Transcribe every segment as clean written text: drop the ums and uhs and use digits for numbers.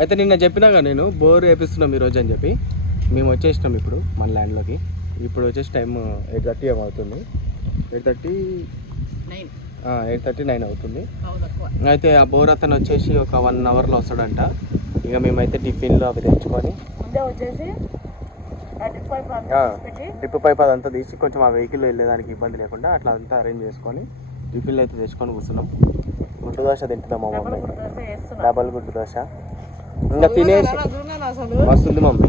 అయితే నిన్న చెప్పినాగా నేను బోర్ వేపిస్తున్నాం ఈరోజు అని చెప్పి మేము వచ్చేసినాం ఇప్పుడు మన ల్యాండ్లోకి. ఇప్పుడు వచ్చేసి టైం 8:30 ఏమవుతుంది, 8:39 అవుతుంది. అయితే ఆ బోర్ అతను వచ్చేసి ఒక 1 అవర్లో వస్తాడంట. ఇక మేమైతే టిఫిన్లు అవి తెచ్చుకొని డ్రిప్ పైప్ అదంతా తీసి కొంచెం ఆ వెహికల్ వెళ్ళేదానికి ఇబ్బంది లేకుండా అట్లా అంతా అరేంజ్ చేసుకొని టిఫిన్లు అయితే తెచ్చుకొని కూర్చున్నాం. గుడ్డు దోశ తింటున్నాం మా మమ్మీ, డబల్ గుడ్డు దోశ. ఇంకా తినేసి వస్తుంది మమ్మీ.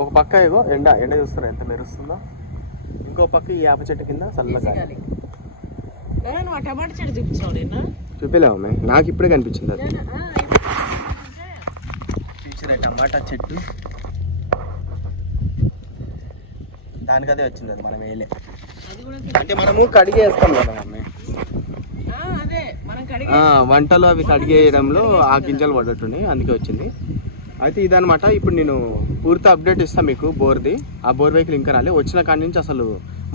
ఒక పక్క ఏగో ఎండ చూస్తారా ఎంత మెరుస్తుందో, ఇంకో పక్క ఈ వేప చెట్టు కింద చల్లగా. చూపిలే మమ్మీ, నాకు ఇప్పుడే కనిపించింది అది. టమాటా చెట్టు దానికి అదే వచ్చింది, అది మనం వేయలే అంటే మనము కడిగేస్తాం కదా మమ్మీ, వంటలు అవి కడిగేయడంలో ఆ గింజలు పడట్టుని అందుకే వచ్చింది. అయితే ఇదనమాట. ఇప్పుడు నేను పూర్తి అప్డేట్ ఇస్తాను మీకు బోర్ది. ఆ బోర్ వెహికల్ ఇంకా రాలే, వచ్చిన కాడి నుంచి అసలు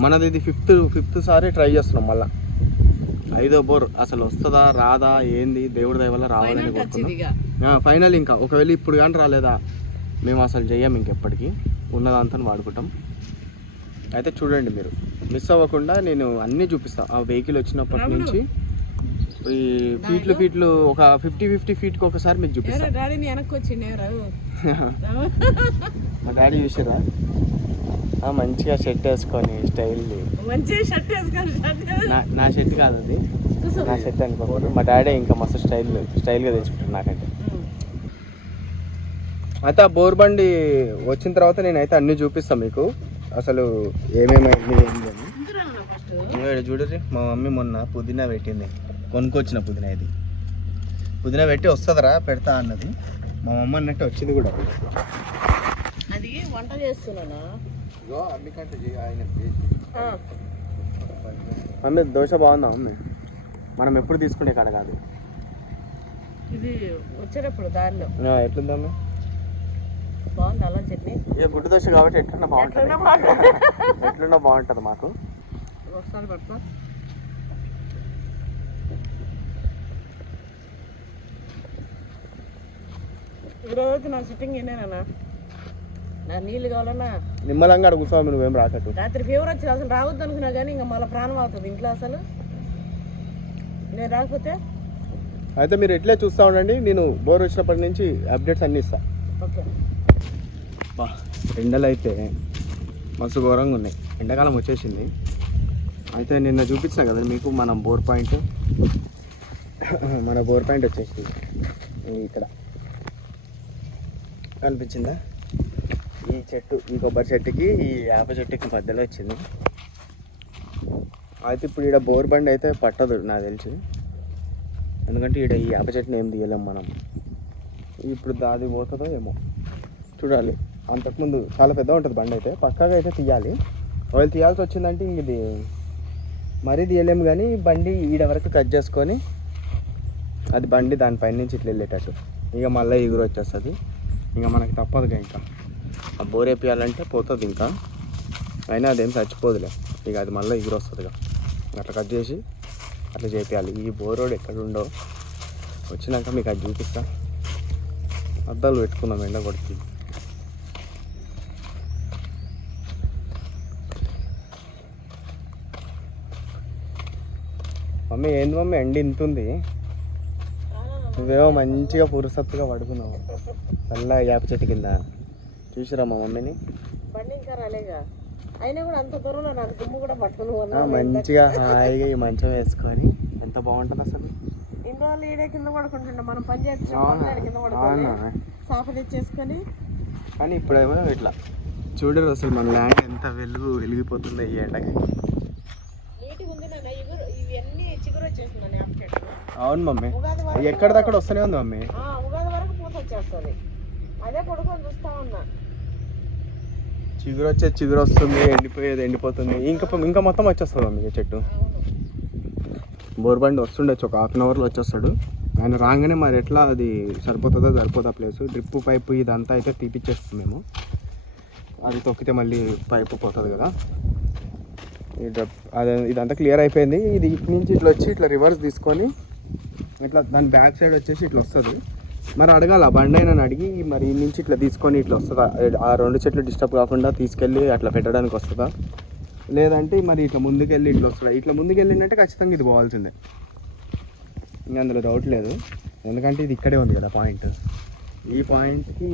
మనది ఇది ఫిఫ్త్ సారి ట్రై చేస్తున్నాం. మళ్ళీ 5వ బోర్ అసలు వస్తుందా రాదా ఏంది, దేవుడి దయ వల్ల రావాలని కోరుకున్నాం. ఫైనల్ ఇంకా ఒకవేళ ఇప్పుడు కానీ రాలేదా మేము అసలు చెయ్యం ఇంకెప్పటికీ, ఉన్నదంతా వాడుకుంటాం. అయితే చూడండి మీరు మిస్ అవ్వకుండా నేను అన్నీ చూపిస్తాను. ఆ వెహికల్ వచ్చినప్పటి నుంచి ఈ ఫీట్లు ఒక 50 ఫీట్కి ఒకసారి మీకు చూపిస్తాను. మా డాడీ చూసారా మంచిగా షర్ట్ వేసుకొని స్టైల్. నా షర్ట్ కాదు అది, నా షర్ట్ అనుకోకూడదు. మా డాడీ ఇంకా మస్తు స్టైల్గా తెచ్చుకుంటాను నాకంటే. అయితే ఆ బోర్ బండి వచ్చిన తర్వాత నేనైతే అన్నీ చూపిస్తాను మీకు, అసలు ఏమేమైంది ఏంది అని. చూడరు మా మమ్మీ మొన్న పుదీనా పెట్టింది, కొనుక్కొచ్చిన పుదీనా. ఇది పుదీనా పెట్టి వస్తుందిరా పెడతా అన్నది మా మమ్మ అన్నట్టు వచ్చింది కూడా. అది వంట చేస్తున్నానా మమ్మీ దోశ బాగుందా మమ్మీ? మనం ఎప్పుడు తీసుకునే కాడ కాదు ఇది, వచ్చేటప్పుడు దారిలో. ఎట్లుందమ్మా? బాగుంది అల్లం చట్నీ. ఇక గుడ్డు దోశ కాబట్టి ఎట్లున్నా బాగుంటుంది, ఎట్లున్నా బాగుంటుంది మాకు. ఒకసారి పడతా. ఈరోజు నా సిట్టింగ్ ఏంటేనా, నా నీళ్ళు కావాలన్నా నిమ్మలంగా అడుగుతావు నువ్వేం రాకట్టు. రాత్రి ఫీవర్ వచ్చింది, అసలు రావద్దు అనుకున్నా కానీ ఇంకా మళ్ళీ ప్రాణం అవుతుంది ఇంట్లో అసలు నేను రాకపోతే. అయితే మీరు ఎట్లే చూస్తూ ఉండండి, నేను బోర్ వచ్చినప్పటి నుంచి అప్డేట్స్ అన్నీ ఇస్తాను. ఓకే. ఎండలు అయితే మస్తు ఘోరంగా ఉన్నాయి, ఎండాకాలం వచ్చేసింది. అయితే నిన్న చూపించిన కదా మీకు మన బోర్ పాయింట్ వచ్చేసింది ఇక్కడ కనిపించిందా? ఈ చెట్టు, ఈ కొబ్బరి చెట్టుకి ఈ వేప చెట్టుకి మధ్యలో వచ్చింది. అయితే ఇప్పుడు ఈడ బోర్ బండి అయితే పట్టదు నాకు తెలిసి, ఎందుకంటే ఈడ ఈ వేప చెట్టుని ఏం తీయలేము మనం. ఇప్పుడు దాది పోతుందో ఏమో చూడాలి. అంతకుముందు చాలా పెద్ద ఉంటుంది బండి, అయితే పక్కాగా అయితే తీయాలి. ఒకవేళ తీయాల్సి వచ్చిందంటే ఇంక ఇది మరీ తీయలేము, కానీ బండి ఈడ వరకు కట్ చేసుకొని అది బండి దానిపైన నుంచి ఇట్లా వెళ్ళేటట్టు, ఇక మళ్ళీ ఎగురు వచ్చేస్తుంది. ఇంకా మనకి తప్పదుగా, ఇంకా ఆ బోర్ వేపియాలంటే పోతుంది ఇంకా, అయినా అదేం చచ్చిపోదులే, ఇక అది మళ్ళీ ఎగురు వస్తుందిగా. అట్లా కట్ చేసి అట్లా చేపియాలి. ఈ బోర్ రోడ్ ఎక్కడుండో వచ్చినాక మీకు అది చూపిస్తా. అద్దాలు పెట్టుకున్నాం ఎండ కొడుతుంది. మమ్మీ ఏంది మమ్మీ ఎండ ఇంతుంది, నువ్వేమో మంచిగా పురుసత్తుగా పడుకున్నావు చల్లగా వేప చెట్టు కింద. చూసిరా మా మమ్మీని, బండి ఇంకా రాలేగా, అయినా కూడా అంత దూరంలో నాకు దుమ్ము కూడా పట్టుకుని మంచిగా హాయిగా ఈ మంచం వేసుకొని ఎంత బాగుంటుంది అసలు. ఇన్ని రోజులు ఈడే కింద పడుకుంటుండే మనం పని చేస్తున్నాం కింద పడుకోవాలి, సాఫ తెచ్చేసుకొని. కానీ ఇప్పుడేమో ఇట్లా చూడరు అసలు మన ల్యాండ్ ఎంత వెలిగిపోతుంది ఈ ఎండకి. నీట్గా ఉంది నాన్న, ఇవన్నీ చిగురు వచ్చేసిందని. అవును మమ్మీ, ఎక్కడిదక్కడ వస్తూనే ఉంది మమ్మీ. ఉగాది వరకు పూత వచ్చేస్తుంది, అదే పడుకొని చూస్తా ఉన్నా. చిగురు వస్తుంది, ఎండిపోతుంది, ఇంకా మొత్తం వచ్చేస్తుంది మమ్మీ చెట్టు. బోర్ బండి వస్తుండొచ్చు, ఒక 1/2 అవర్లో వచ్చేస్తాడు. ఆయన రాగానే మరి ఎట్లా అది సరిపోతుందా ప్లేస్. డ్రిప్ పైపు ఇదంతా అయితే తీపిచ్చేస్తాం మేము, అది తొక్కితే మళ్ళీ పైపు పోతుంది కదా. ఇదంతా క్లియర్ అయిపోయింది. ఇది ఇటు నుంచి ఇట్లా వచ్చి ఇట్లా రివర్స్ తీసుకొని ఇట్లా దాని బ్యాక్ సైడ్ వచ్చేసి ఇట్లా వస్తుంది. మరి అడగాల బండి అయినా అడిగి మరి ఈ నుంచి ఇట్లా తీసుకొని ఇట్లా వస్తుందా, ఆ 2 చెట్లు డిస్టర్బ్ కాకుండా తీసుకెళ్ళి అట్లా పెట్టడానికి వస్తుందా, లేదంటే మరి ఇట్లా ముందుకెళ్ళి ఇట్లా వస్తుందా. ఇట్లా ముందుకెళ్ళిందంటే ఖచ్చితంగా ఇది పోవాల్సిందే, ఇంకా అందులో డౌట్ లేదు. ఎందుకంటే ఇది ఇక్కడే ఉంది కదా పాయింట్, ఈ పాయింట్కి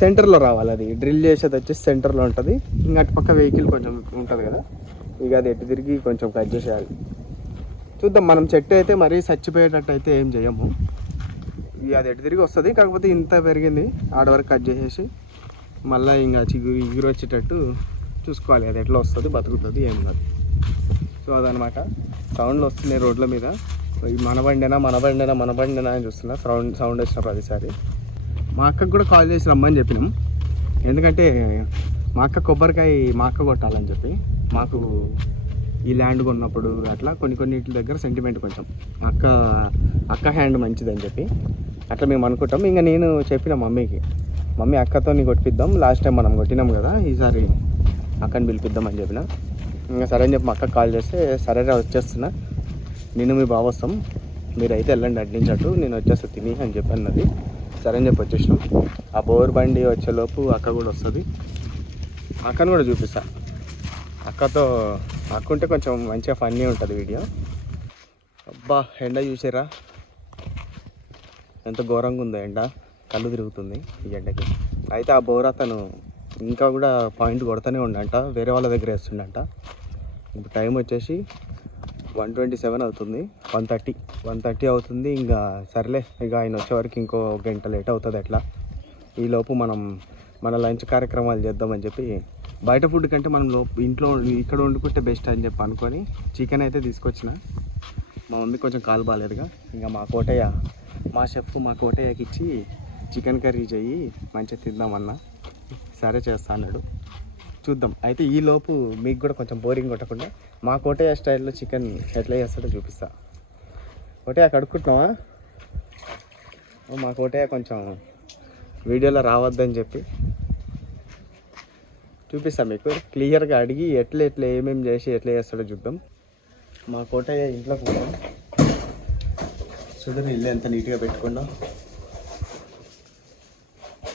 సెంటర్లో రావాలి. అది డ్రిల్ చేసేది వచ్చేసి సెంటర్లో ఉంటుంది. ఇంకా అటు పక్క వెహికల్ కొంచెం ఉంటుంది కదా, ఇక అది ఎటు తిరిగి కొంచెం కట్ చేసేయాలి. చూద్దాం, మనం చెట్టు అయితే మరీ చచ్చిపోయేటట్టు అయితే ఏం చేయము. ఇక అది ఎటు తిరిగి వస్తుంది, కాకపోతే ఇంత పెరిగింది ఆడ వరకు కట్ చేసేసి మళ్ళీ ఇంకా ఇగురు వచ్చేటట్టు చూసుకోవాలి. అది ఎట్లా వస్తుంది, బతుకుతుంది ఏం కాదు. సో అదనమాట. సౌండ్లు వస్తున్నాయి రోడ్ల మీద. మన బండేనా అని చూస్తున్నా. సౌండ్ వచ్చిన ప్రతిసారి మా అక్కకు కూడా కాల్ చేసి రమ్మని చెప్పినాం. ఎందుకంటే మా అక్క కొబ్బరికాయ మా అక్క కొట్టాలని చెప్పి, మాకు ఈ ల్యాండ్ కొన్నప్పుడు అట్లా కొన్నిటి దగ్గర సెంటిమెంట్ కొంచెం అక్క హ్యాండ్ మంచిదని చెప్పి అట్లా మేము అనుకుంటాం. ఇంకా నేను చెప్పిన మమ్మీకి, మమ్మీ అక్కతో కొట్టిద్దాం, లాస్ట్ టైం మనం కొట్టినాం కదా, ఈసారి అక్కని పిలిపిద్దాం అని చెప్పిన. ఇంకా సరే అని చెప్పి మా అక్కకి కాల్ చేస్తే సరేరా వచ్చేస్తున్నా, నేను మీ బావ వస్తాం, మీరైతే వెళ్ళండి అడ్డించట్టు, నేను వచ్చేస్తా తిని అని చెప్పి అన్నది. సరే అని చెప్పి వచ్చేసినాం. ఆ బోర్ బండి వచ్చేలోపు అక్క కూడా వస్తుంది, అక్కను కూడా చూపిస్తా. అక్క ఉంటే కొంచెం మంచిగా ఫన్నీ ఉంటుంది వీడియో. అబ్బా ఎండ చూసారా ఎంత ఘోరంగా ఉందో, ఎండ కళ్ళు తిరుగుతుంది ఈ ఎండకి. అయితే ఆ బోర్ అతను ఇంకా కూడా పాయింట్ కొడుతూనే ఉండంట, వేరే వాళ్ళ దగ్గర వేస్తుండంట. ఇప్పుడు టైం వచ్చేసి 1:27 అవుతుంది, 1:30 అవుతుంది. ఇంకా సర్లే, ఇక ఆయన వచ్చేవరకు ఇంకో గంట లేట్ అవుతుంది. ఎట్లా ఈలోపు మనం మన లంచ్ కార్యక్రమాలు చేద్దామని చెప్పి, బయట ఫుడ్ కంటే మనం ఇంట్లో ఇక్కడ వండుకుంటే బెస్ట్ అని చెప్పి అనుకొని చికెన్ అయితే తీసుకొచ్చిన. మా మమ్మీ కొంచెం కాలు బాగాలేదుగా, ఇంకా మా షెఫ్ మా కోటయ్యకి ఇచ్చి చికెన్ కర్రీ చెయ్యి మంచిగా తిందామన్నా. సరే చేస్తా అన్నాడు. చూద్దాం. అయితే ఈలోపు మీకు కూడా కొంచెం బోరింగ్ కొట్టకుండా మా కోటయ్య స్టైల్లో చికెన్ ఎట్లా చేస్తాడో చూపిస్తా. కోటయ్య కడుక్కుంటున్నావా? మా కోటయ్య కొంచెం వీడియోలో రావద్దని చెప్పి చూపిస్తా మీకు క్లియర్గా, అడిగి ఎట్లా ఏమేమి చేసి ఎట్లా చేస్తాడో చూద్దాం. మా కోటయ్య ఇంట్లోకి పోతాం. చూడండి ఇల్లు ఎంత నీట్గా పెట్టుకున్నా,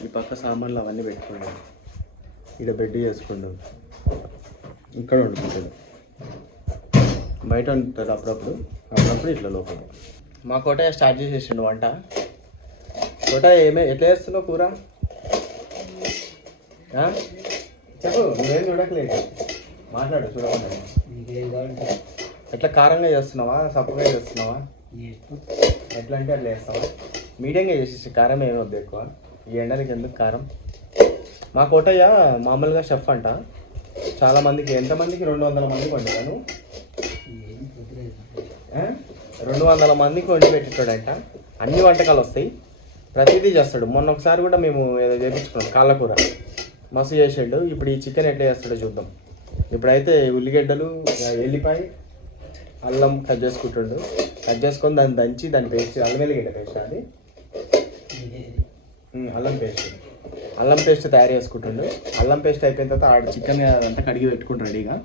ఈ పక్క సామాన్లు అవన్నీ పెట్టుకున్నాం. ఇక్కడ బెడ్ చేసుకుంటాడు, ఇక్కడ వండుకుంటాడు, బయట వండుతాడు అప్పుడప్పుడు ఇట్లా లోపల. మా కోటయ్య స్టార్ట్ చేసేసిండు వంట. కోటయ్య ఎట్లా చేస్తున్నావు కూర? చెప్పు, నువ్వేం చూడట్లేదు, మాట్లాడు. చూడకుండా ఎట్లా కారంగా చేస్తున్నావా, సప్పగా చేస్తున్నావా, ఎట్లా అంటే అట్లా చేస్తావా? మీడియంగా చేసేసి, కారం ఏమొద్దు ఎక్కువ, ఈ ఎండలకి ఎందుకు కారం. మా కోటయ్య మామూలుగా షెఫ్ అంట, చాలామందికి, ఎంతమందికి 200 మందికి వండుతాను, 200 మందికి వండి పెట్టేటాడంట. అన్ని వంటకాలు వస్తాయి, ప్రతిదీ చేస్తాడు. మొన్న ఒకసారి కూడా మేము ఏదో చేయించుకున్నాం, కాళ్ళకూర మస్తు చేసాడు. ఇప్పుడు ఈ చికెన్ ఎట్లా చేస్తాడో చూద్దాం. ఇప్పుడైతే ఉల్లిగడ్డలు, ఎల్లిపాయ, అల్లం కట్ చేసుకుంటాడు. కట్ చేసుకొని దాన్ని దంచి దాని పేస్ట్, అల్లం వెల్లిగడ్డ పేస్ట్, అది అల్లం పేస్ట్ తయారు చేసుకుంటుండు. అల్లం పేస్ట్ అయిపోయిన తర్వాత ఆడ చికెన్ అదంతా కడిగి పెట్టుకుంటాడు రెడీగా.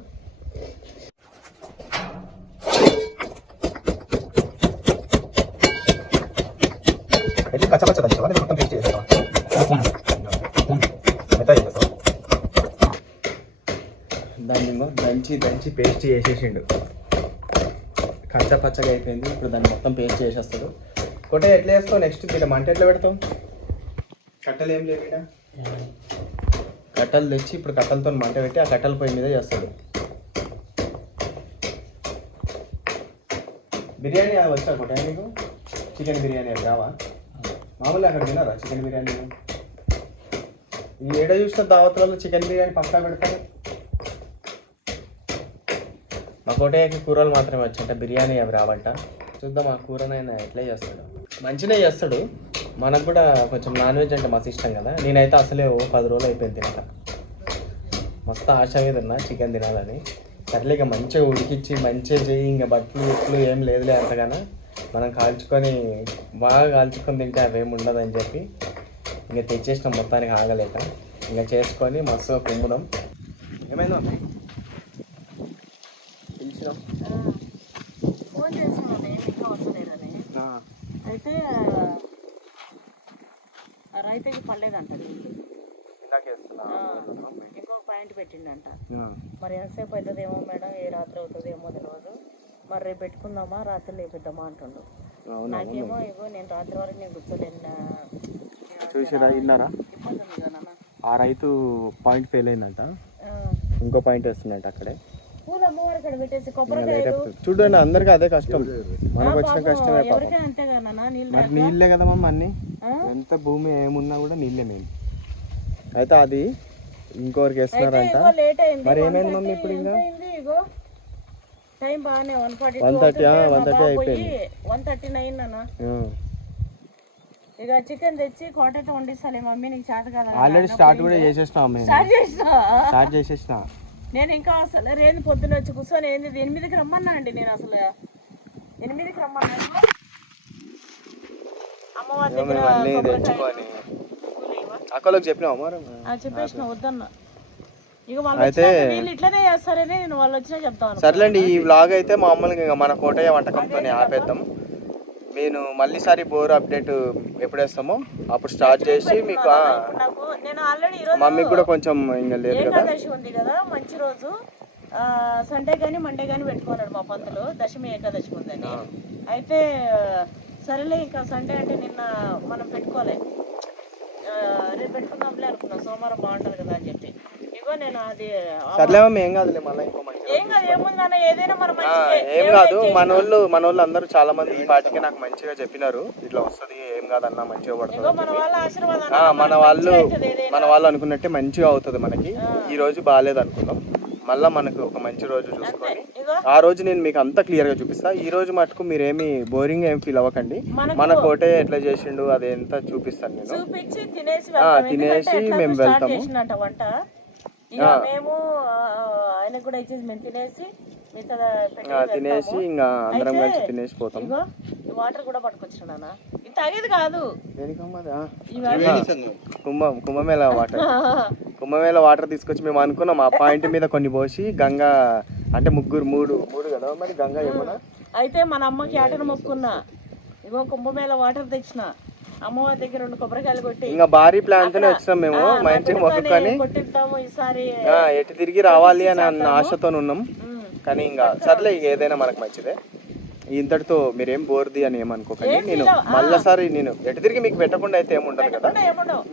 దాన్ని దంచి పేస్ట్ చేసేసిండు. పచ్చగా అయిపోయింది. ఇప్పుడు దాన్ని మొత్తం పేస్ట్ చేసేస్తాడు. కొట్టే ఎట్లా చేస్తావు నెక్స్ట్? ఇక్కడ మంట ఎట్లా పెడతావు? కట్టెలు ఏం లేవు, కట్టెలు తెచ్చి ఇప్పుడు కట్టెలతో మంట పెట్టి ఆ కట్టెల పొయ్యి మీద చేస్తాడు. బిర్యానీ అది వచ్చా కొట్ట నీకు? చికెన్ బిర్యానీ అది రావా? మామూలుగా అక్కడ తిన్నారా చికెన్ బిర్యానీ? ఈ ఏడ చూసిన దావత్లలో చికెన్ బిర్యానీ పక్కా పెడతారు. మా కోటయ్యకి కూరలు మాత్రమే వచ్చంట, బిర్యానీ అవి రావంట. చూద్దాం ఆ కూరనైనా ఎట్లా చేస్తాడు. మంచిగా చేస్తాడు. మనకు కూడా కొంచెం నాన్ వెజ్ అంటే మస్తు ఇష్టం కదా. నేనైతే అసలే 10 రోజులు అయిపోయింది తినక. మస్తు ఆశ మీద ఉన్నా చికెన్ తినాలని. సర్లే ఇక మంచిగా ఉడికిచ్చి మంచిగా చేయి, ఇంకా బట్టలు ఏం లేదులే అంతగానో, మనం బాగా కాల్చుకొని తింటే అవేమి ఉండదని చెప్పి ఇంకా తెచ్చేసినాం మొత్తానికి ఆగలేక. ఇంకా చేసుకొని మస్తుగా కుమ్ముదాం. ఏమైందో పిలిచినాం. ఫోన్ చేసాను ఇంకా వస్తలేదని. అయితే ఆ రైతుకి పడలేదంట నీళ్ళు. ఇందాక వేస్తున్నా. ఇంకొక పాయింట్ పెట్టిండంట. మరి ఎంతసేపు అవుతుందేమో మేడం, ఏ రాత్రి అవుతుందేమో తెలియదు, మరి రేపు పెట్టుకుందామా రాత్రి లేపిద్దామా అంటుండు. నాకేమో ఇగో నేను రాత్రి వరకు నేను కూర్చోలేను. చూసిరా ఇన్నారా, ఇబ్బంది ఉంది కదా నాన్న. ఆ రైతు పాయింట్ ఫెయిల్ అయిందంట, ఇంకో పాయింట్ వేస్తుందంట అక్కడే. పూలు అమ్మవారి కాడ పెట్టేసి కొబ్బరికాయలు చూడండి, అందరికి అదే కష్టం, మనకు వచ్చిన కష్టమే. ఎవరికైనా అంతే కదా నాన్న, మరి నీళ్ళే కదా మమ్మ, అన్ని ఎంత భూమి ఏమున్నా కూడా నీళ్ళే మెయిన్. అయితే అది ఇంకోరికి వేస్తున్నారంట. మరి ఏమైంది మమ్మీ ఇప్పుడు? ఇంకా టైం బాగానే 1:30 అయిపోయింది. 1:39 అన్న. ఇక చికెన్ తెచ్చి కోటైతే వండిస్తాలే మమ్మీ, నీకు చేత కదా. ఆల్రెడీ స్టార్ట్ కూడా చేసేసినా. స్టార్ట్ చేసేసిన నేను. ఇంకా అసలు రేంది పొద్దున్న వచ్చి కూర్చొని ఏంది 8కి రమ్మన్నా అండి. నేను అసలు 8కి రమ్మన్నా. అమ్మవారి దగ్గర తెచ్చుకొని అక్కలోకి చెప్పినావా? చెప్పేసిన వద్దన్నా. ఇక వీళ్ళు ఇట్లనే చేస్తారని నేను వాళ్ళు వచ్చినా చెప్తాను. సర్లేండి, ఈ వ్లాగ్ అయితే మామూలుగా మన కోటయ్య వంటకంతో ఆపేద్దాం. నేను మళ్ళీసారి బోర్ అప్డేట్ ఎప్పుడు వేస్తామో అప్పుడు స్టార్ట్ చేసి మీకు. నేను ఆల్రెడీ మమ్మీకి కూడా కొంచెం ఇంకా లేదు కదా, ఏకాదశి ఉంది కదా, మంచి రోజు సండే కానీ మండే కానీ పెట్టుకున్నాడు మా పంతులు, దశమి ఏకాదశి ఉందని. అయితే సరేలే ఇంకా సండే అంటే నిన్న మనం పెట్టుకోలే, రేపు పెట్టుకుందాంలే అనుకున్నాం, సోమవారం బాగుంటుంది కదా అని చెప్పి. ఇగో నేను అది సర్లేమో ఏం కాదులే, మళ్ళీ ఇంకో ఏం కాదు, ఏముంది నాన్న, ఏదైనా మనం ఏం కాదు. మన వాళ్ళు అందరూ చాలా మంది ఈ పాటికి నాకు మంచిగా చెప్పినారు, ఇట్లా వస్తుంది ఏం కాదన్నా మంచిగా పడుతుంది. మన వాళ్ళు అనుకున్నట్టే మంచిగా అవుతుంది మనకి. ఈ రోజు బాగాలేదు అనుకుందాం, మళ్ళీ మనకు ఒక మంచి రోజు చూసుకొని ఆ రోజు నేను మీకు అంతా క్లియర్ గా చూపిస్తా. ఈ రోజు మటుకు మీరేమి బోరింగ్ ఏం ఫీల్ అవ్వకండి, మన కోటయ్య ఎట్లా చేసిండు అదంతా చూపిస్తాను నేను. తినేసి మేము వెళ్తాము. మేము ఆయన కూడా ఇచ్చేసి మేము తినేసి ఇంకా అందరం కలిసి తినేసి పోతాం. వాటర్ కూడా పట్టుకొచ్చిన ఇది తాగేది కాదు, కుంభమేళ వాటర్ తీసుకొచ్చి మేము అనుకున్నాం ఆ పాయింట్ మీద కొన్ని పోసి గంగా అంటే మూడు కదా మరి గంగా యమున. అయితే మన అమ్మకి ఆటను మొక్కున్నా, ఇగో కుంభమేళ వాటర్ తెచ్చిన, అమ్మవారి దగ్గర 2 కొబ్బరికాయలు కొట్టి ఇంకా భారీ ప్లాన్ తోనే వచ్చినాం మేము. మంచిగా మొక్కుకొని ఎటు తిరిగి రావాలి అని అన్న ఆశతో ఉన్నాం. కానీ ఇంకా సర్లే, ఏదైనా మనకు మంచిదే. ఇంతటితో మీరేం బోర్ది అని ఏమనుకోకండి. నేను మళ్ళీసారి నేను ఎటు తిరిగి మీకు పెట్టకుండా అయితే ఏముండదు కదా,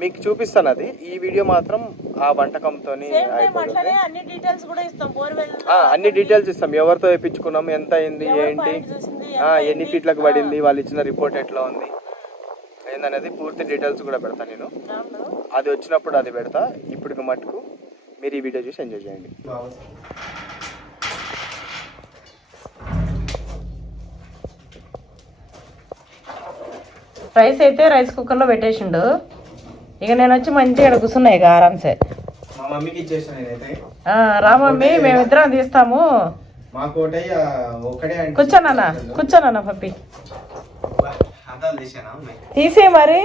మీకు చూపిస్తాను అది. ఈ వీడియో మాత్రం ఆ వంటకంతో అన్ని డీటెయిల్స్ ఇస్తాం, ఎవరితో వేయించుకున్నాం, ఎంత అయింది, ఏంటి, ఎన్ని ఫీట్లకు పడింది, వాళ్ళు ఇచ్చిన రిపోర్ట్ ఎట్లా ఉంది ఏందనేది పూర్తి డీటెయిల్స్ కూడా పెడతా నేను. అది వచ్చినప్పుడు అది పెడతా. ఇప్పుడు మటుకు మీరు ఈ వీడియో చూసి ఎంజాయ్ చేయండి. రైస్ అయితే రైస్ కుక్కర్లో పెట్టేసిండు. ఇక నేను వచ్చి మంచిగా ఇక్కడ కూర్చున్నాయి ఇక ఆరామ్సే. మా మమ్మీకి ఇచ్చేసాను నేనైతే. రా మమ్మీ, మేమిద్దరం తీస్తాము. మా కోటయ్య ఒకడే. కూర్చోనన్నా పప్పి, తీసే మరి.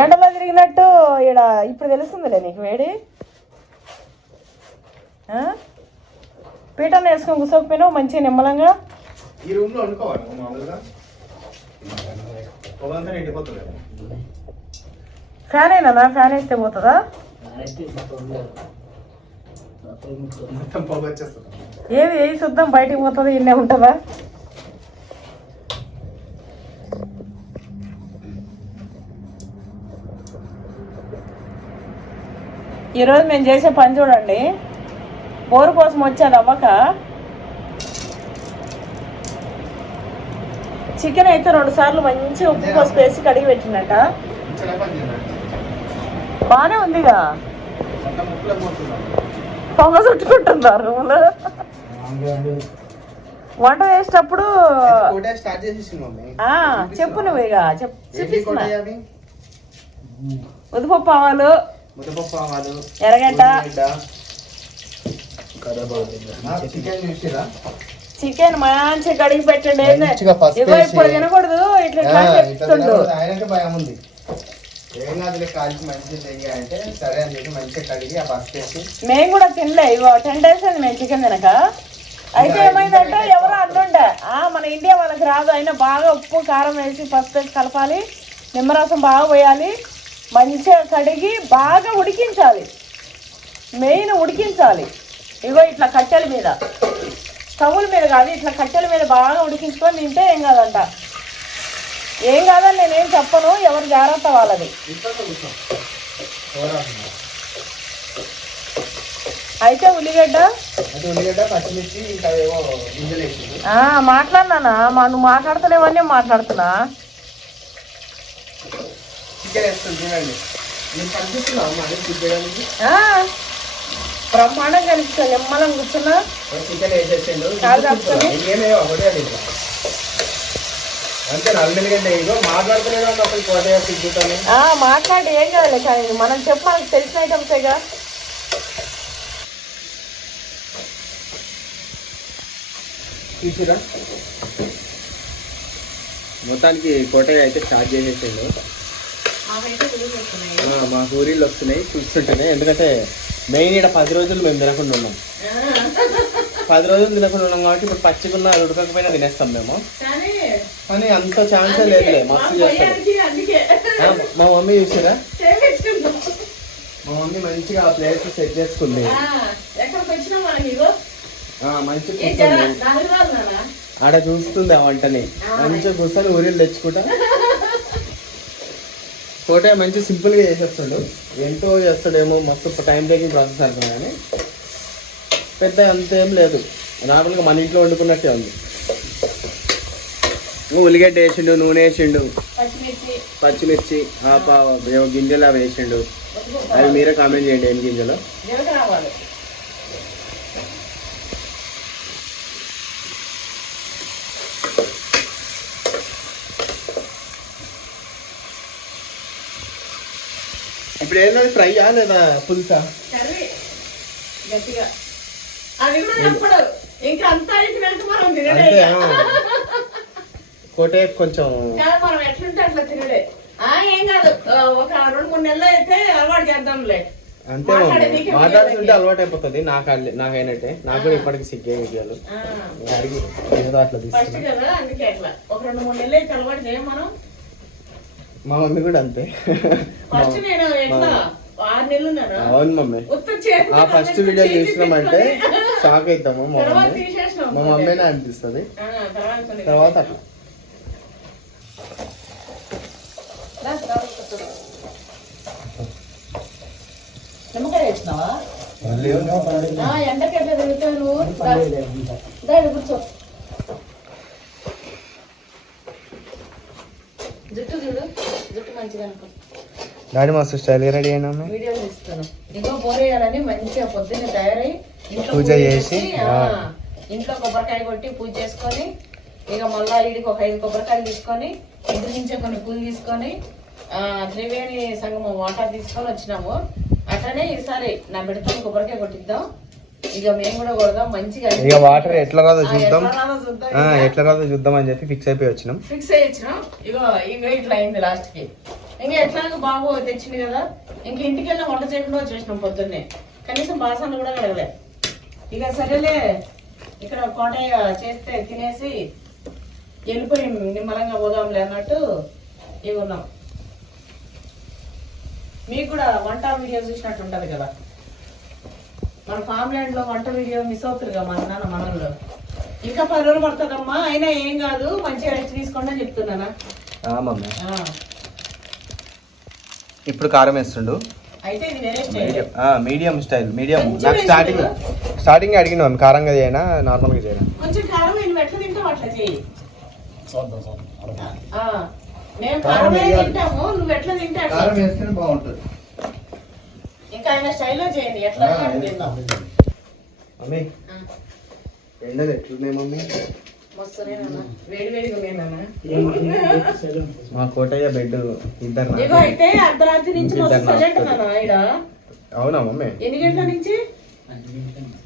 ఎండలో తిరిగినట్టు ఇక్కడ ఇప్పుడు తెలుస్తుందిలే నీకు వేడి. పీటలు వేసుకొని కూర్చోకపోయినావు మంచిగా నిమ్మలంగా. ఈ రూమ్ లో వండుకోవాలి మామూలుగా, పొగంతా నిండిపోతుంది. ఫ్యాన్ అయినా ఫ్యాన్ వేస్తే పోతుందా? మొత్తం పొగ వచ్చేస్తుంది. ఏది వేసి చూద్దాం, బయటికి పోతుంది, ఇన్నే ఉంటుందా? ఈరోజు మేము చేసే పని చూడండి, బోరు కోసం వచ్చేది అవ్వక చికెన్ అయితే 2 సార్లు మంచిగా ఉప్పు పసుపు వేసి కడిగి పెట్టినట్ట. బానే ఉందిగా, పొగ చుట్టుకుంటున్నారు. వంట చేసేటప్పుడు చెప్పు నువ్వు, ఇక చూపిస్తున్నా. ఉదిపప్పు ఆవాలు, ఎర్రగడ్డ, చికెన్ మంచిగా కడిగి పెట్టండి. ఇగో ఇప్పుడు తినకూడదు, ఇట్లా చెప్తుండు. మేము కూడా తినలే, ఇగో 10 days అండి మేము చికెన్ తినక. అయితే ఏమైందంటే ఎవరో అన్నుండే, మన ఇండియా వాళ్ళకి రాదు, అయినా బాగా ఉప్పు కారం వేసి పసుపు వేసి కలపాలి, నిమ్మరసం బాగా పోయాలి, మంచిగా కడిగి బాగా ఉడికించాలి, మెయిన్ ఉడికించాలి. ఇగో ఇట్లా కట్టెల మీద, స్టవ్ల మీద కాదు, ఇట్లా కట్టెల మీద బాగా ఉడికించుకొని తింటే ఏం కాదంట. ఏం కాదని నేనేం చెప్పను, ఎవరు జాగ్రత్త వాళ్ళది. అయితే ఉల్లిగడ్డ పచ్చిమిర్చి ఇంకా ఏవో గింజలు వేసి మాట్లాడినానా నువ్వు మాట్లాడతలేవన్నీ మాట్లాడుతున్నా. చికెన్ వేస్తుంది చూడండి. నేను కనిపిస్తున్నావు మరి చికెన్ బ్రహ్మాండం కనిపిస్తుంది. నిమ్మలం కూర్చున్నా చికెన్ వేసేసిండు. ఏమేమో ఒకటే అడిగి అంతే. నల్లగడ్డ ఇగో మాట్లాడుతలేదు అప్పుడు కోటగా సిగ్గుతాను. మాట్లాడి ఏం కాదులే, కానీ మనం చెప్పు, మనకు తెలిసిన ఐటమ్సేగా. చూసిరా మొత్తానికి కోటగా అయితే స్టార్ట్ చేసేసిండు. మా ఊరిళ్ళు వస్తున్నాయి చూస్తుంటేనే. ఎందుకంటే మెయిన్ ఇక్కడ 10 రోజులు మేము తినకుండా ఉన్నాం. 10 రోజులు తినకుండా ఉన్నాం కాబట్టి ఇప్పుడు పచ్చికున్న ఉడకకపోయినా తినేస్తాం మేము. కానీ అంత ఛాన్సే లేదులే, మస్తు చేస్తాం. మా మమ్మీ చూసారా, మా మమ్మీ మంచిగా ఆ ప్లేస్ సెట్ చేసుకుంది. మంచిగా ఆడ చూస్తుంది ఆ వంటని, మంచిగా కూర్చొని ఊరిళ్ళు తెచ్చుకుంటా. కోట మంచి సింపుల్గా చేసేస్తాడు. ఎంతో చేస్తాడేమో, మస్తు టైం టేకింగ్ ప్రాసెస్ అనుకున్నా కానీ పెద్ద అంతేం లేదు, నార్మల్గా మన ఇంట్లో వండుకున్నట్టే ఉంది. ఉల్లిగడ్డ వేసిండు, నూనె వేసిండు, పచ్చిమిర్చి గింజలు అవి వేసిండు. అవి మీరే కామెంట్ చేయండి ఏం గింజలు. ఇప్పుడు ఏంటో ఫ్రైయా లేదా పులుసా? కోటే కొంచెం మనం ఎట్లుంటే అట్లా తినడే. ఏం కాదు, ఒక 2-3 నెలలు అయితే అలవాటు చేద్దాంలే. అంతే మాట్లాడుతుంటే అలవాటు అయిపోతుంది. నాకైనట్టే, నాకు కూడా ఇప్పటికి సిగ్గే విషయాలు అడిగి ఏదో అట్లా తీసుకున్నా. అందుకే అట్లా ఒక 2-3 నెలలు అయితే అలవాటు చేయం మనం. మా మమ్మీ కూడా అంతే. అవును మమ్మీ, ఆ ఫస్ట్ వీడియో చూసినామంటే షాక్ అవుతాము. మా మమ్మీనే అనిపిస్తుంది తర్వాత అట్లా. నిమ్మకాయ వేసినావా? ఎండకెట్లా తిరుగుతావు నువ్వు? కూర్చో. జుట్టు చూడు, జుట్టు మంచిగా అనుకో. డాడీ మస్తు స్టైల్గా రెడీ అయినా వీడియో తీస్తాను. ఇంకో బోరేయాలని మంచిగా పొద్దున్నే తయారై పూజ చేసి ఇంట్లో కొబ్బరికాయ కొట్టి పూజ చేసుకొని, ఇక మళ్ళా వీడికి ఒక 5 కొబ్బరికాయలు తీసుకొని, ఇంటి నుంచే కొన్ని పూలు తీసుకొని, త్రివేణి సంగమం వాటర్ తీసుకొని వచ్చినాము. అట్లనే ఈసారి నా బిడ్డతో కొబ్బరికాయ కొట్టిద్దాం. ఇక మేము కూడా కొడదాం మంచిగా. ఇక వాటర్ ఎట్లా రాదో చూద్దాం, ఎట్లా రాదో చూద్దాం అని చెప్పి ఫిక్స్ అయ్యి వచ్చినాం. ఇగో ఇట్లా అయింది లాస్ట్ కి. ఇంకా ఎట్లాగో బాబు తెచ్చింది కదా, ఇంక ఇంటికి వెళ్ళి వంట చేయకుండా వచ్చేసినాం పొద్దున్నే. కనీసం బాసన్లు కూడా కడగలే. ఇక సరేలే, ఇక్కడ కోటయ్య చేస్తే తినేసి వెళ్ళిపోయి నిమ్మలంగా పోదాంలే అన్నట్టు ఇవి ఉన్నాం. మీకు కూడా వంట వీడియో చూసినట్టు ఉంటది కదా. మన ఫామ్ ల్యాండ్ లో వంట వీడియో మిస్ అవుతారు కదా మన నాన్న మనల్లో. ఇంకా 10 రోజులు పడుతుందమ్మా, అయినా ఏం కాదు, మంచిగా రెస్ట్ తీసుకోండి అని చెప్తున్నానా. ఇప్పుడు కారం వేస్తుండు. అయితే ఇది వేరే స్టైల్, మీడియం స్టైల్. మీడియం నాకు స్టార్టింగ్ అడిగిన కారంగా చేయనా నార్మల్గా చేయనా? కొంచెం కారం నువ్వు ఎట్లా తింటావు అట్లా చేయి. మేము కారమే తింటాము, నువ్వు ఎట్లా తింటే అట్లా బాగుంటుంది. ఇంకా ఆయన స్టైల్లో చేయండి, ఎట్లా తిందాం. మమ్మీ ఎండలు ఎట్లున్నాయి మమ్మీ? మా కోటయ్య బెడ్ ఇద్దరు. అయితే అర్ధరాత్రి నుంచి అవునా మమ్మీ? ఎన్ని గంటల నుంచి?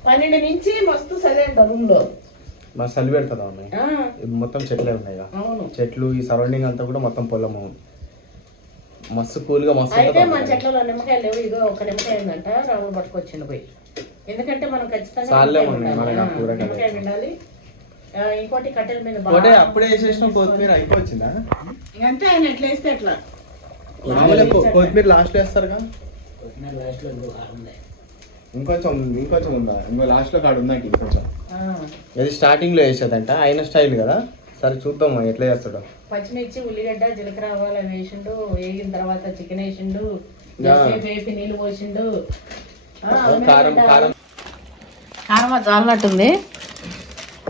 12 నుంచి మస్తు సైలెంట్ రూమ్ లో. మా చలి పెడుతుందా మమ్మీ? మొత్తం చెట్లే ఉన్నాయి, చెట్లు ఈ సరౌండింగ్ అంతా కూడా మొత్తం పొలము, మస్తు కూల్ గా మస్తు. అయితే మన చెట్లలో నిమ్మకాయలు లేవు. ఇదో ఒక నిమ్మకాయ ఉందంట, రాములు పట్టుకొచ్చిండు పోయి. ఎందుకంటే మనం ఖచ్చితంగా నిమ్మకాయ వినాలి. ఇంకోటి కట్టెల మీద అప్పుడే వేసేసిన కొత్తిమీర అయిపోవచ్చిందా? ఇంకంతే ఆయన ఎట్లా వేస్తే ఎట్లా. కొత్తిమీర లాస్ట్ వేస్తారుగా, ఇంకొంచెం ఉందా? ఇంకో లాస్ట్లో కాడ ఉందంటే ఇంకొంచెం. ఇది స్టార్టింగ్లో వేసేదంట, ఆయన స్టైల్ కదా. సరే చూద్దాం ఎట్లా చేస్తాడో. పచ్చిమిర్చి, ఉల్లిగడ్డ, జీలకర్ర, ఆవాలు అవి వేసిండు. వేగిన తర్వాత చికెన్ వేసిండు, వేపి నీళ్ళు పోసిండు. కారం కారం కారం జాలినట్టుంది,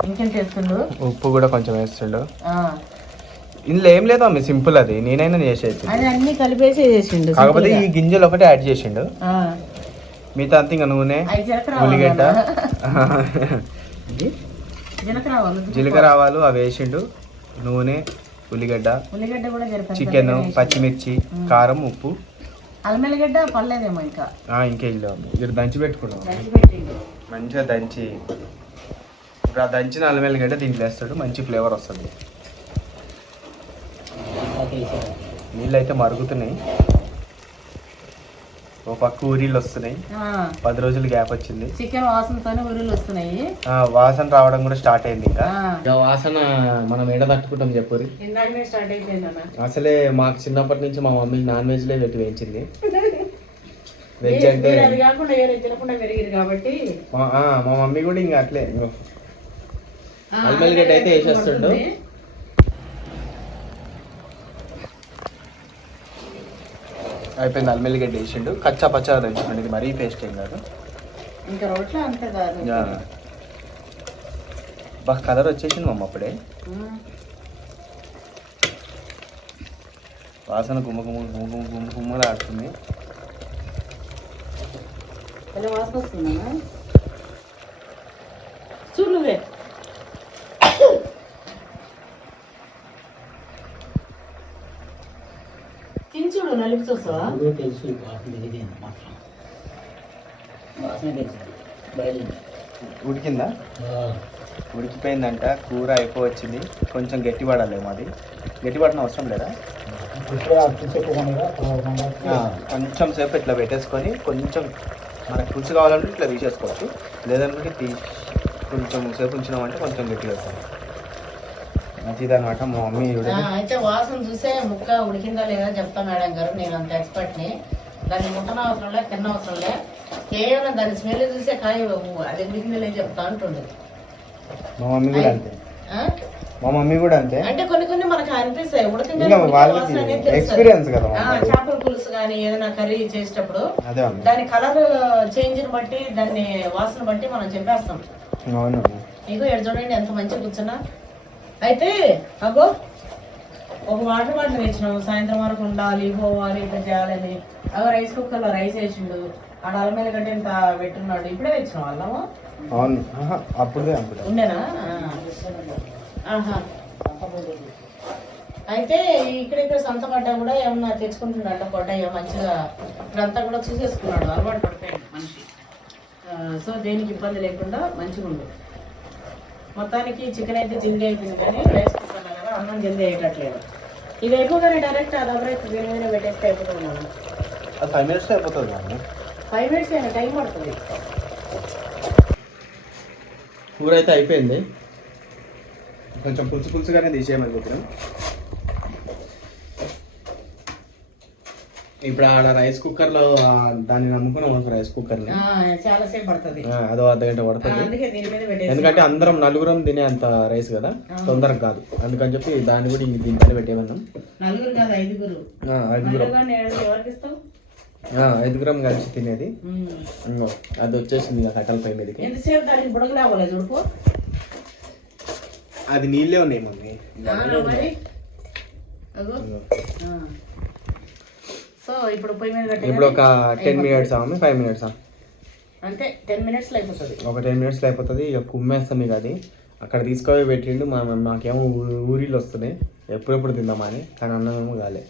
ఇంకెంత వేస్తుండు. ఉప్పు కూడా కొంచెం వేస్తుండు. ఇందులో ఏం లేదు అమ్మ, సింపుల్. అది నేనైనా చేసేది, అది అన్ని కలిపేసి చేసిండు. కాకపోతే ఈ గింజలు ఒకటి యాడ్ చేసిండు, మిగతా అంతా ఇంకా నూనె, ఉల్లిగడ్డ, జీలకర్ర ఆవాలు అవి వేసిండు, నూనె, ఉల్లిగడ్డ కూడా చికెన్, పచ్చిమిర్చి, కారం, ఉప్పు, అల్లం ఎల్లిగడ్డ పర్లేదేమో ఇంకా ఇల్లు ఇక్కడ దంచి పెట్టుకున్నాం. మంచిగా దంచి ఇప్పుడు ఆ దంచిన అల్లం ఎల్లిగడ్డ దీంట్లో వేస్తాడు, మంచి ఫ్లేవర్ వస్తుంది. నీళ్ళు అయితే మరుగుతున్నాయి, ఓ పక్క ఊరిళ్ళు వస్తున్నాయి. 10 రోజులు గ్యాప్ వచ్చింది. చికెన్ వాసనతోనే ఊరిళ్ళు వస్తున్నాయి. వాసన రావడం కూడా స్టార్ట్ అయింది. ఇంకా వాసన మనం ఎడ తట్టుకుంటాం చెప్పు. ఇందాకనే స్టార్ట్ అయిపోయింది. అసలే మాకు చిన్నప్పటి నుంచి మా మమ్మీ నాన్ వెజ్ లే పెట్టి వేయించింది. వెజ్ అంటే కాబట్టి మా మమ్మీ కూడా ఇంకా అట్లే అల్లం గడ్డ అయితే వేసేస్తుండు. అయిపోయింది, అల్లం గడ్డ వేసిండు, కచ్చా పచ్చా దంచుకోండి. ఇది మరీ పేస్ట్ ఏం కాదు, ఇంకా రోట్లో అంతే కాదు. బాగా కలర్ వచ్చేసింది మమ్మ అప్పుడే. వాసన గుమ్మలా ఆడుతుంది. వాసన వస్తుందా చూడు నువ్వే. చూడు నలిపి చూస్తావా? ఉడికిందా? ఉడికిపోయిందంట. కూర అయిపోవచ్చింది, కొంచెం గట్టి పడాలేమో. అది గట్టి పడిన అవసరం లేదా? కొంచెం సేపు ఇట్లా పెట్టేసుకొని, కొంచెం మనకు పులుసు కావాలంటే ఇట్లా తీసేసుకోవచ్చు, లేదనుకుంటే కొంచెం సేపు ఉంచినామంటే కొంచెం గట్టిగా వస్తుంది. మంచిది అనమాట. మా మమ్మీ అయితే వాసన చూసే ముక్క ఉడికిందా లేదా చెప్తా మేడం గారు. నేను అంత ఎక్స్పర్ట్ని. దాన్ని ముట్టన అవసరం లే, తిన్న అవసరం లే, కేవలం దాని స్మెల్ చూసే కాయ అది ఉడికిందా లేదు చెప్తా అంటుండే. మా మమ్మీ కూడా అంతే. మా మమ్మీ కూడా అంతే. అంటే కొన్ని మనకు అనిపిస్తాయి ఉడికిందా ఎక్స్పీరియన్స్ కదా. చేపల పులుసు కానీ ఏదైనా కర్రీ చేసేటప్పుడు దాని కలర్ చేంజ్ బట్టి, దాన్ని వాసన బట్టి మనం చెప్పేస్తాం. ఇగో ఎక్కడ చూడండి ఎంత మంచిగా కూర్చున్నా. అయితే అగో ఒక వాటర్ బాటిల్ వేసినాము, సాయంత్రం వరకు ఉండాలి, పోవాలి, ఇట్లా చేయాలని. అగో రైస్ కుక్కర్లో రైస్ వేసిండు, ఆడ అల్లం ఎల్లిగడ్డ ఇంత పెట్టున్నాడు. ఇప్పుడే వేసినాం అల్లము. ఉండేనా? అయితే ఇక్కడిక్కడ సంత పడ్డా కూడా ఏమన్నా తెచ్చుకుంటున్నాడు కొట్టయ్య మంచిగా. ఇప్పుడంతా కూడా చూసేసుకున్నాడు, అలవాటు పడిపోయాడు మనిషి. సో దేనికి ఇబ్బంది లేకుండా మంచిగా ఉండు. మొత్తానికి చికెన్ అయితే జల్దీ అయిపోయింది, కానీ రైస్ కుక్కర్ కదా అన్నం జల్దీ అయ్యేటట్లేదు. ఇది అయిపోగానే డైరెక్ట్ ఆ దగ్గర వేరే పెట్టేస్తే అయిపోతుంది. మనం 5 minutes అయిపోతుంది. 5 minutes అయినా టైం పడుతుంది. కూర అయితే అయిపోయింది, కొంచెం పులుసుగానే తీసేయమని చెప్పినాం. ఇప్పుడు ఆడ రైస్ కుక్కర్ లో దాన్ని నమ్ముకున్నాం. ఒక రైస్ కుక్కర్ ని చాలా సేపు పడుతుంది, అదో అర్ధగంట పడుతుంది. ఎందుకంటే అందరం నలుగురం తినే అంత రైస్ కదా, తొందరగా కాదు. అందుకని చెప్పి దాన్ని కూడా దీనిపైన పెట్టేమన్నాం. 5 కలిసి తినేది. అది వచ్చేసింది కట్టల పై మీదకి. అది నీళ్ళే ఉన్నాయి మమ్మీ. సో ఇప్పుడు పొయ్యి మీద ఇప్పుడు ఒక 10 minutes 5 minutes అంటే 10 minutes లో అయిపోతుంది. ఒక 10 minutes లో అయిపోతుంది. ఇక కుమ్మేస్తాం. ఇక అది అక్కడ తీసుకొని పెట్టిండు. మాకేమో ఊరిళ్ళు వస్తున్నాయి, ఎప్పుడెప్పుడు తిందామని. కానీ అన్నమేమో కాలే.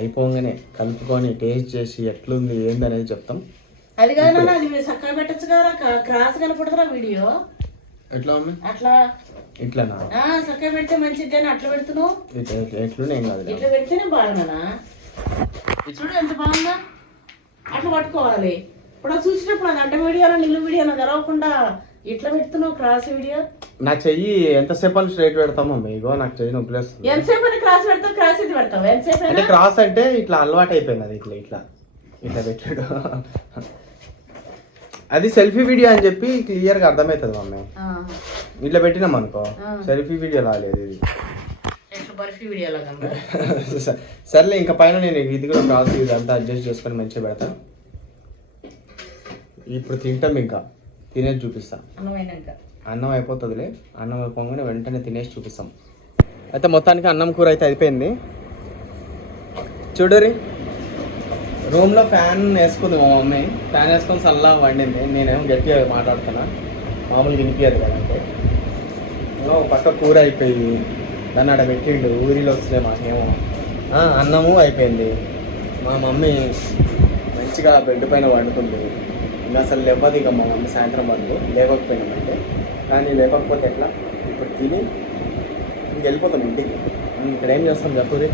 అయిపోగానే కలుపుకొని టేస్ట్ చేసి ఎట్లుంది ఏంది అనేది చెప్తాం. అది కాదు, అది చక్కగా పెట్టచ్చు కదా, క్రాస్ కనపడుతురా వీడియో. ఎట్లా మమ్మీ? అట్లా ఇట్లానా? చక్కగా పెడితే మంచిది అని అట్లా పెడుతున్నావు. ఎట్లునే ఏం కాదు, ఇట్లా పెడితేనే బాగున్నానా? చూడు ఎంత బాగుందా. అట్లా పట్టుకోవాలి. ఇప్పుడు చూసినప్పుడు అది అడ్డ వీడియోలో నిల్లు వీడియోలో తెలవకుండా ఇట్లా పెడుతున్నావు క్రాస్ వీడియో. నా చెయ్యి ఎంతసేపు అని స్ట్రైట్ పెడతామో ఇగో నాకు చెయ్యి నొప్పిలేస్తుంది. ఎంతసేపు అని క్రాస్ పెడతావు, క్రాస్ ఇది పెడతావు ఎంతసేపు అంటే క్రాస్ అంటే ఇట్లా అలవాటు అయిపోయింది, అది ఇట్లా ఇట్లా ఇట్లా పెట్టాడు. అది సెల్ఫీ వీడియో అని చెప్పి క్లియర్గా అర్థమవుతుంది మమ్మీ. ఇట్లా పెట్టినాం అనుకో సెల్ఫీ వీడియో రాలేదు ఇది. సర్లే ఇంకా పైన నేను ఇది కూడా క్రాస్ ఇదంతా అడ్జస్ట్ చేసుకొని మంచిగా పెడతా. ఇప్పుడు తింటాం, ఇంకా తినేసి చూపిస్తా. అన్నం అయిపోతుందిలే, అన్నం అయిపోగానే వెంటనే తినేసి చూపిస్తాం. అయితే మొత్తానికి అన్నం కూర అయితే అయిపోయింది. చూడరి రూమ్లో ఫ్యాన్ వేసుకుంది మా మమ్మీ, ఫ్యాన్ వేసుకొని చల్లగా వండింది. నేనేమో గట్టిగా మాట్లాడుతున్నా, మామూలుగా వినిపించదు కదంటే. పక్క కూర అయిపోయి దాన్ని అక్కడ పెట్టిండు, ఊరిలో వస్తే మాకేమో. అన్నము అయిపోయింది. మా మమ్మీ మంచిగా బెడ్ పైన వండుకుంది. ఇంకా అసలు లేవదు ఇక మా మమ్మీ సాయంత్రం వరకు, లేవకపోయినామంటే. కానీ లేకపోతే ఎట్లా, ఇప్పుడు తిని ఇంక వెళ్ళిపోతాం ఇంటికి. ఇక్కడ ఏం చేస్తాం చెప్పూరి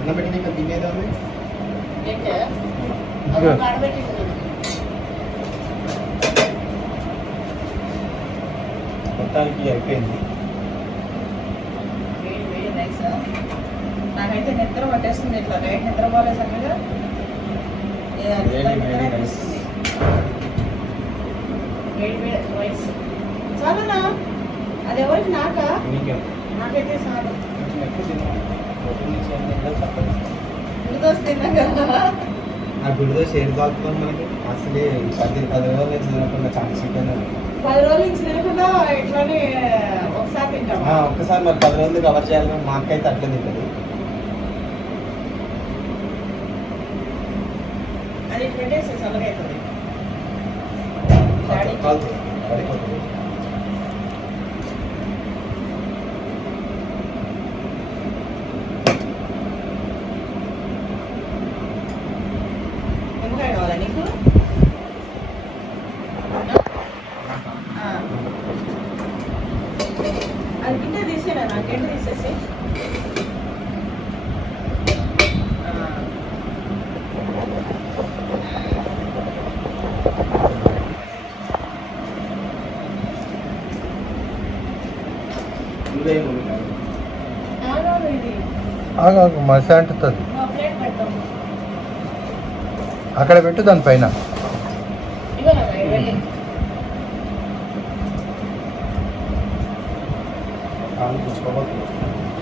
అన్నం పెట్టి ఇంకా తినేదా మొత్తానికి అయిపోయింది. నాకైతే నిద్ర పట్టేస్తుంది, ఇట్లా నైట్ నిద్ర పోలే చక్కగా చాలునా. అది ఎవరికి నాకా? నాకైతే చాలు. గుడిదోశ తిన్నా కదా, ఆ గుడిదోశ ఏడు తాగుతున్నాం మనకి. అసలే 10 రోజులు తినకుండా చాలా చికెన్. 10 రోజుల నుంచి తినకుండా ఇట్లానే ఒకసారి తింటాం. ఒక్కసారి మరి 10 రోజులు కవర్ చేయాలి. మా అక్క అయితే అట్లే తింటది. అది పెట్టేసి చల్లగా అవుతుంది. పడిపోతుంది. నిమ్మకాయ కావాలా నీకు? అది గిన్నె తీసేనా, నాకేంటి తీసేసి. మస అంటుతుంది. ప్లేట్ పెడతాం అక్కడ పెట్టు, దానిపైన.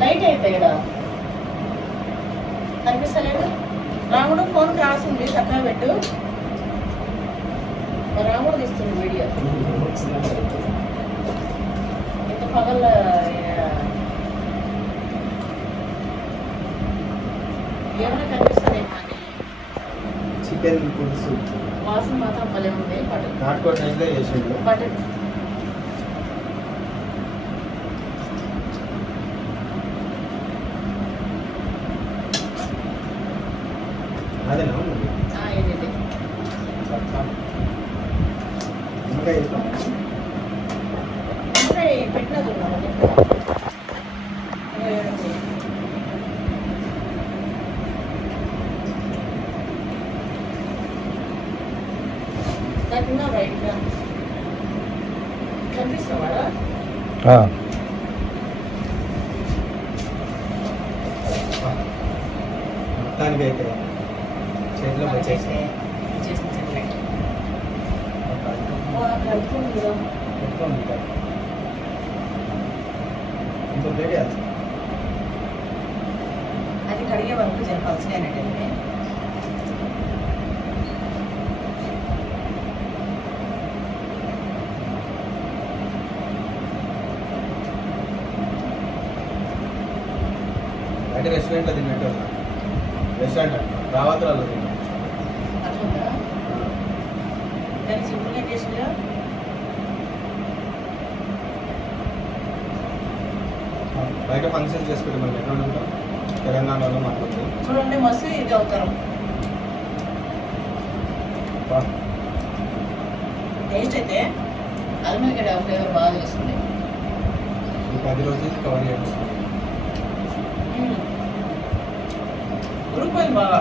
లైట్ అయితే కదా కనిపిస్తలేదు. రాముడు ఫోన్ క్రాస్ ఉంది, చక్కగా పెట్టు. రాముడు తీస్తుంది వీడియో. ఇంత పగల ఏమైనా కనిపిస్తుందేమో అని. చికెన్ పులుసు వాసన మాత్రం భలే ఉంది. నాటుకోడి ఎంజాయ్ చేసిండు. బటర్ అదేనా ఏంటి పెట్టినది కనిపిస్తున్నావాడా? మొత్తానికి అయితే చేతిలో వచ్చేసి ఇంకో ప్లేట్ అది కడిగే వరకు జరపాల్సినట్టు. అంటే రెస్టారెంట్లో తిన్నట్టు. రెస్టారెంట్ రావద్రాలో తిన్నా. అట్లా దాన్ని సింపుల్గా చేసినా. బయట ఫంక్షన్ చేసుకుంటే మనం ఎక్కడ ఉంటాం, తెలంగాణలో మాట్లాడుతుంది. చూడండి మస్తు ఇది అవుతారు. టేస్ట్ అయితే అల్లిమిగడ్డ ఫ్లేవర్ బాగా వస్తుంది. 10 రోజులు కవర్ చేస్తుంది. ఉడికిపోయింది బాగా.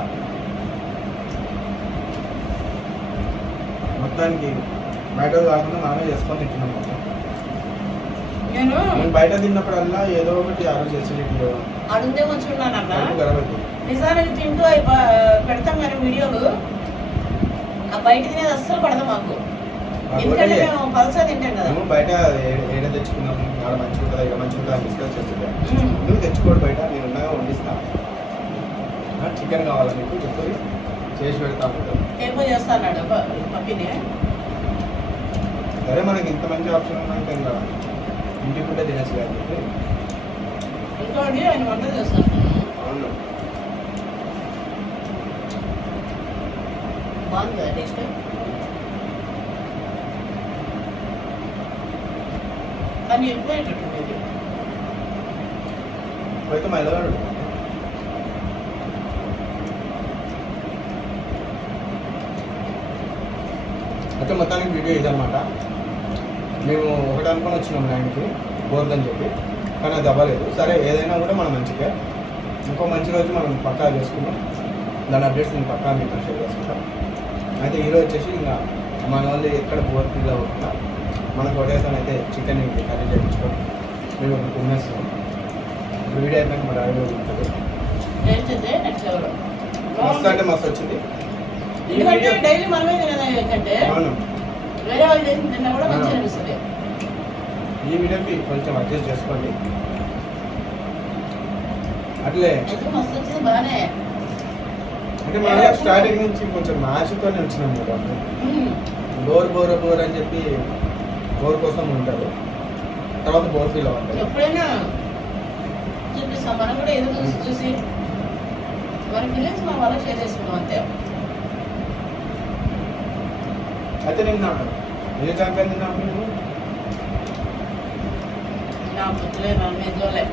మొత్తానికి బయట కాకుండా మనమే చేసుకొని తింటున్నాం మొత్తం. నేను బయట తిన్నప్పుడల్లా ఏదో ఒకటి ఆరోజు చేసి అడుగుతే మంచుకున్నానన్న. ఖరాబ్ అవుతుంది. నిజానికి తింటూ అవి పెడతాం కానీ వీడియోలు ఆ బయట తినేది అస్సలు పడదు మాకు. ఎందుకంటే మేము పల్సా తింటాం కదా. మేము బయట ఏడ తెచ్చుకున్నాము, ఆడ మంచిగా ఉంటుందా, ఇక్కడ మంచిగా ఉంటుందా అని డిస్కస్ చేస్తుంటాం. నువ్వు తెచ్చుకోడు బయట, నేను ఉండగా వండిస్తాను. చికెన్ కావాలా నీకు చెప్పి చేసి పెడతాను. ఏమో చేస్తా అన్నాడు పప్పిని. సరే మనకి ఇంత మంచి ఆప్షన్ ఉన్నాక ఇంకా ఇంటి ఫుడ్ తినేసి చెప్పి ఇంకోటి ఆయన వంట చేస్తాను. అవును, బాగుంది కదా టేస్ట్. కానీ ఎక్కువ అయ్యేటట్టుంది. అయితే మా ఎల్లగాడు అయితే మొత్తానికి వీడియో ఇదన్నమాట. మేము ఒకటి అనుకుని వచ్చినాం ల్యాండ్కి బోర్దని చెప్పి, కానీ అది అవ్వలేదు. సరే ఏదైనా కూడా మనం మంచిగా ఇంకో మంచి రోజు మనం పక్కా చేసుకుందాం. దాని అప్డేట్స్ నేను పక్కా మీకు షేర్ చేసుకుంటాం. అయితే ఈరోజు వచ్చేసి ఇంకా మన వాళ్ళు ఎక్కడ బోర్ ఫీల్ అవ్వకుండా మనకు ఒకటేసారి అయితే చికెన్ కర్రీ చేయించుకోండి. మేము ఒక తినేస్తాం. ఇప్పుడు వీడియో అయిపోయాక మన డాడీ ఉంటుంది. టేస్ట్ అయితే నెక్స్ట్ లెవెల్. మస్తు అంటే మస్తు వచ్చింది. ఎందుకంటే డైలీ మనమే తినేది కంటే అవును, వేరే వాళ్ళు చేసి తిన్నా కూడా మంచిగా అనిపిస్తుంది. ఈ వీడియోకి కొంచెం అడ్జస్ట్ చేసుకోండి. అట్లే ఎందుకు మస్తు వచ్చింది బాగానే. అంటే మనం స్టార్టింగ్ నుంచి కొంచెం మ్యాచ్తోనే వచ్చినాం కదా. బోర్ అని చెప్పి బోర్ కోసం ఉంటారు, తర్వాత బోర్ ఫీల్ అవ్వాలి. ఎప్పుడైనా చూపిస్తాం మనం కూడా ఏదో చూసి మన ఫీలింగ్స్ మన వాళ్ళకి షేర్ చేసుకుంటాం అంతే. అయితే నేను ఏ జాంకాయ తిన్నాము మేము? నా బుద్ధులే నా మెదోలే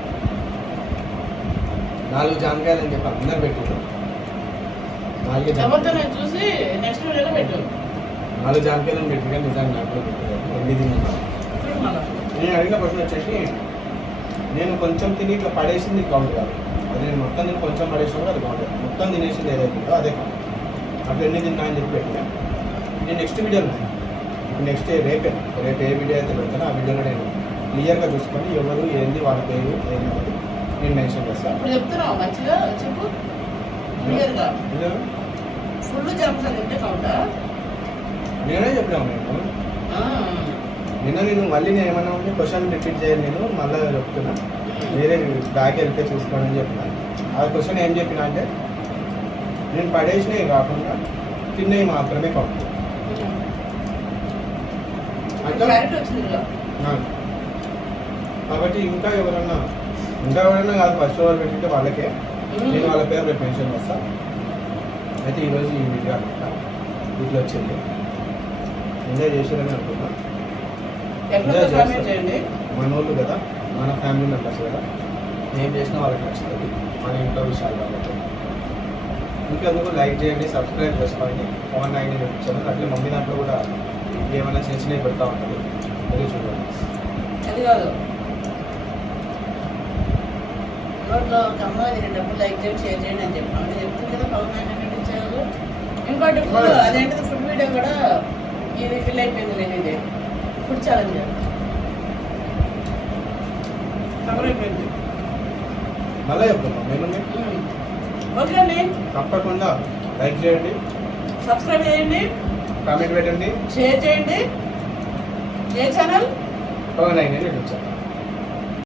4 జాంకాయలు అని చెప్పి అందరు పెట్టారు. 4 ఎవరితో నేను చూసి నెక్స్ట్ వీడియోలో పెట్టు. 4 జాంకాయలు పెట్టి కానీ నిజంగా నాకు కూడా పెట్టారు. 2 తిన్నాను. చూడు మళ్ళా నేను అడిగిన క్వశ్చన్ వచ్చేసి, నేను కొంచెం తిని ఇట్లా పడేసింది కౌంట్ కాదు. అది నేను మొత్తం తిని కొంచెం పడేసినా అది కౌంట్ కాదు. మొత్తం తినేసింది ఏదైతే ఉందో అదే కౌంట్. అప్పుడు ఎన్ని తిన్నా అని చెప్పి పెట్టినా. నేను నెక్స్ట్ వీడియోలో ఇప్పుడు నెక్స్ట్ రేపు ఏ వీడియో అయితే పెడతానో ఆ వీడియోలో నేను క్లియర్గా చూసుకొని ఎవరు ఏంది వాళ్ళ పేరు ఏంది అనేది నేను మెన్షన్ చేస్తాను. ఇప్పుడు చెప్తున్నావు మంచిగా చెప్పు క్లియర్గా. ఫుల్ జంప్స్ అంటే కౌంటా? నేనే చెప్పినాను. నేను మళ్ళీ నేను ఏమన్నా ఉంటే క్వశ్చన్ రిపీట్ చేయాలి. నేను మళ్ళీ చెప్తున్నా, వేరే బ్యాక్ వెళ్తే చూసుకోండి అని చెప్పిన. ఆ క్వశ్చన్ ఏం చెప్పినా అంటే, నేను పడేసినవి కాకుండా తిన్నవి మాత్రమే కౌంట్. కాబట్టి ఇంకా ఎవరన్నా కాదు, ఫస్ట్ ఎవరు పెట్టింటే వాళ్ళకే నేను వాళ్ళ పేరు రేపు మెన్షన్ చేస్తాను. అయితే ఈరోజు ఈ వీడియో అనమాట వీటిలో వచ్చింది. ఎంజాయ్ చేసేదని అనుకున్నా. మన వాళ్ళు కదా, మన ఫ్యామిలీ మెంబర్స్ కదా, ఏం చేసినా వాళ్ళకి నచ్చుతుంది మన ఇంట్లో విషయాలు కాబట్టి. ఇంకెందుకు లైక్ చేయండి, సబ్స్క్రైబ్ చేసుకోండి. పవన్ నాయని చూపించాను. అట్లే మమ్మీ దాంట్లో కూడా ఏమైనా చిన్న చిన్నవి పెడతా ఉంటుంది, అది చూడండి. అది కాదు నోట్లో కమ్మది డబ్బులు లైక్ చేయండి, షేర్ చేయండి అని చెప్పాను. అంటే చెప్తుంది కదా పవన్ నాయన ఇచ్చారు. ఇంకోటి ఫుడ్, అదేంటిది ఫుడ్ వీడియో కూడా ఇది ఫిల్ అయిపోయింది. నేను ఇది ఫుడ్ ఛాలెంజ్ కవర్ అయిపోయింది. మళ్ళీ చెప్తున్నాం నేను. ఓకే అండి, తప్పకుండా లైక్ చేయండి, సబ్స్క్రైబ్ చేయండి, కామెంట్ పెట్టండి, షేర్ చేయండి. ఏ ఛానల్? పవన్ నాయని చూపించాను.